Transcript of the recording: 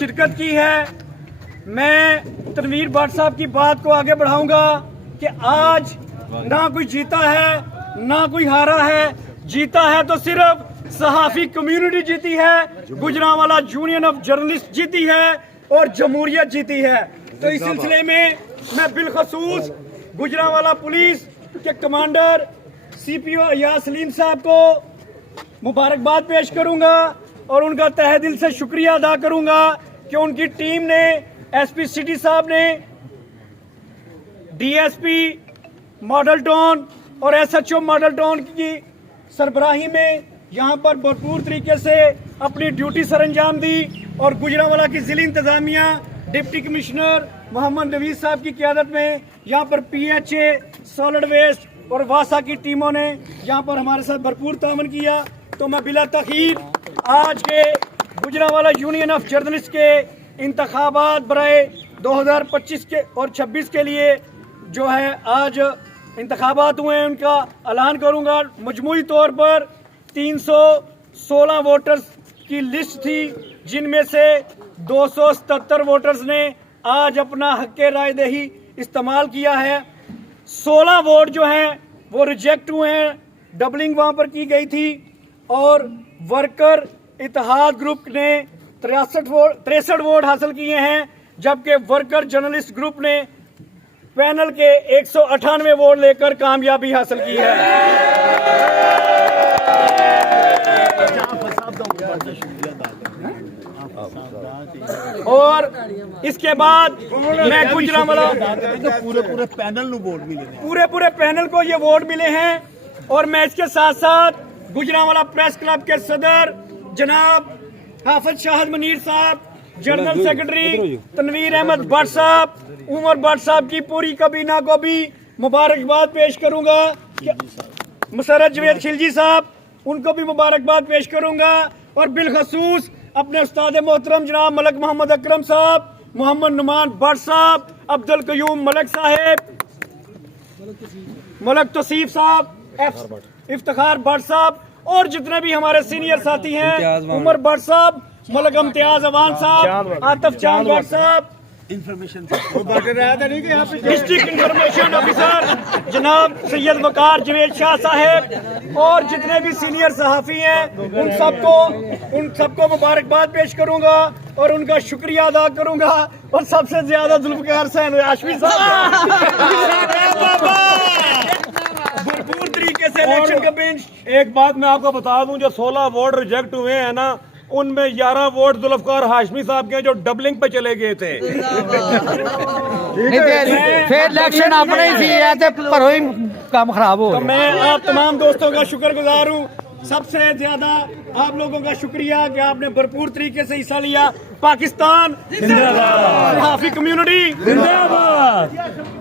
शिरकत की है। मैं तनवीर भट्ट साहब की बात को आगे बढ़ाऊंगा कि आज ना कोई जीता है ना कोई हारा है। जीता है तो सिर्फ सहाफ़ी कम्युनिटी जीती है, गुजरांवाला यूनियन ऑफ जर्नलिस्ट जीती है और जमहूरियत जीती है। तो इस सिलसिले में मैं बिलखसूस गुजरांवाला पुलिस के कमांडर CPO अयाज सलीम साहब को मुबारकबाद पेश करूंगा और उनका तहे दिल से शुक्रिया अदा करूंगा कि उनकी टीम ने, SP सिटी साहब ने, DSP मॉडल टाउन और SHO मॉडल टाउन की सरबराही में यहाँ पर भरपूर तरीके से अपनी ड्यूटी सरअंजाम दी और गुजरांवाला की जिला इंतजामिया, डिप्टी कमिश्नर मोहम्मद नवीद साहब की क़यादत में यहाँ पर PHA, सॉलिड वेस्ट और वासा की टीमों ने यहाँ पर हमारे साथ भरपूर तामन किया। तो मैं बिला तखीर आज के गुजरांवाला यूनियन ऑफ जर्नलिस्ट के इंतखाबात बराए 2025 के और 26 के लिए जो है आज इंतखाबात हुए हैं उनका ऐलान करूंगा। मजमूई तौर पर 316 वोटर्स की लिस्ट थी, जिनमें से 277 वोटर्स ने आज अपना हक़ राय दही इस्तेमाल किया है। 16 वोट जो हैं वो रिजेक्ट हुए हैं, डबलिंग वहां पर की गई थी और वर्कर इत्तेहाद ग्रुप ने 63 वोट हासिल किए हैं, जबकि वर्कर जर्नलिस्ट ग्रुप ने पैनल के 198 वोट लेकर कामयाबी हासिल की है। और इसके बाद मैं गुजरांवाला पूरे पैनल वोट मिले, पूरे पैनल को ये वोट मिले हैं और मैं इसके साथ साथ गुजरांवाला प्रेस क्लब के सदर जनाब हाफिज शाहद मनीर साहब, जनरल सेक्रेटरी तनवीर अहमद भट्ट साहब, उमर भट्ट साहब की पूरी काबीना को भी मुबारकबाद पेश करूंगा। मुसर्रत जवेद खिलजी साहब, उनको भी मुबारकबाद पेश करूंगा और बिलखसूस अपने उस्ताद मोहतरम जनाब मलक मोहम्मद अकरम साहब, मोहम्मद नुमान भट्ट साहब, अब्दुल कयूम मलक साहेब, मलक तोसीफ साहब, इफ्तिखार भट्ट साहब और जितने भी हमारे सीनियर साथी हैं, उमर भट्ट साहब, मलक इम्तियाज अवान साहब, आतिफ चांद भट्ट साहब, डिस्ट्रिक्ट इंफॉर्मेशन ऑफिसर जनाब सैयद वकार जवेद शाह साहेब और जितने भी सीनियर सहाफ़ी हैं उन सबको मुबारकबाद पेश करूंगा और उनका शुक्रिया अदा करूंगा। और सबसे ज्यादा जुल्फ़िकार हुसैन हाशमी साहब भरपूर तरीके से इलेक्शन कैंपेन। एक बात मैं आपको बता दूं, जो 16 वोट रिजेक्ट हुए हैं ना, उनमें 11 वोट जुल्फ़िकार हाशमी साहब के जो डबलिंग पे चले गए थे। फिर इलेक्शन अपने ही थी पर ही काम खराब हो। तो मैं आप तमाम दोस्तों का शुक्रगुजार हूँ। सबसे ज्यादा आप लोगों का शुक्रिया कि आपने भरपूर तरीके से हिस्सा लिया। पाकिस्तान जिंदाबाद, सहाफ़ी कम्युनिटी जिंदाबाद।